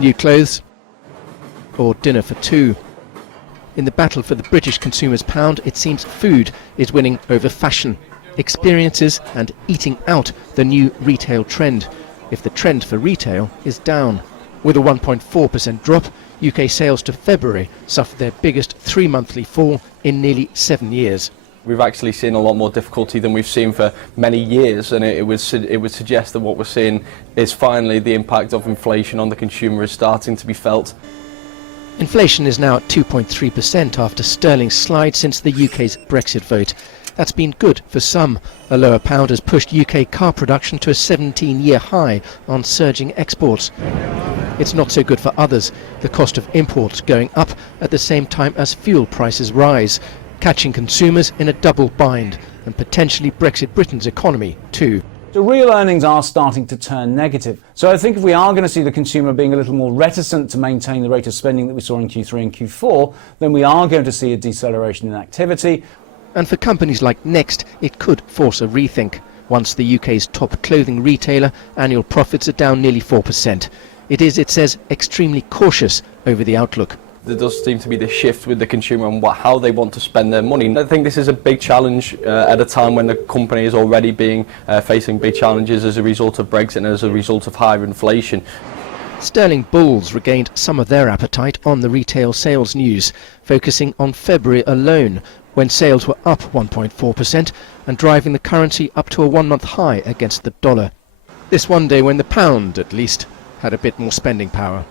New clothes or dinner for two. In the battle for the British consumer's pound, it seems food is winning over fashion, experiences and eating out the new retail trend, if the trend for retail is down. With a 1.4% drop, UK sales to February suffered their biggest three-monthly fall in nearly 7 years. We've actually seen a lot more difficulty than we've seen for many years, and it would suggest that what we're seeing is finally the impact of inflation on the consumer is starting to be felt. Inflation is now at 2.3% after sterling's slide since the UK's Brexit vote. That's been good for some. A lower pound has pushed UK car production to a 17-year high on surging exports. It's not so good for others, the cost of imports going up at the same time as fuel prices rise, catching consumers in a double bind, and potentially Brexit Britain's economy too. So real earnings are starting to turn negative. So I think if we are going to see the consumer being a little more reticent to maintain the rate of spending that we saw in Q3 and Q4, then we are going to see a deceleration in activity. And for companies like Next, it could force a rethink. Once the UK's top clothing retailer, annual profits are down nearly 4%. It is, it says, extremely cautious over the outlook. There does seem to be this shift with the consumer and how they want to spend their money. And I think this is a big challenge at a time when the company is already facing big challenges as a result of Brexit and as a result of higher inflation. Sterling bulls regained some of their appetite on the retail sales news, focusing on February alone, when sales were up 1.4% and driving the currency up to a one-month high against the dollar. This one day when the pound, at least, had a bit more spending power.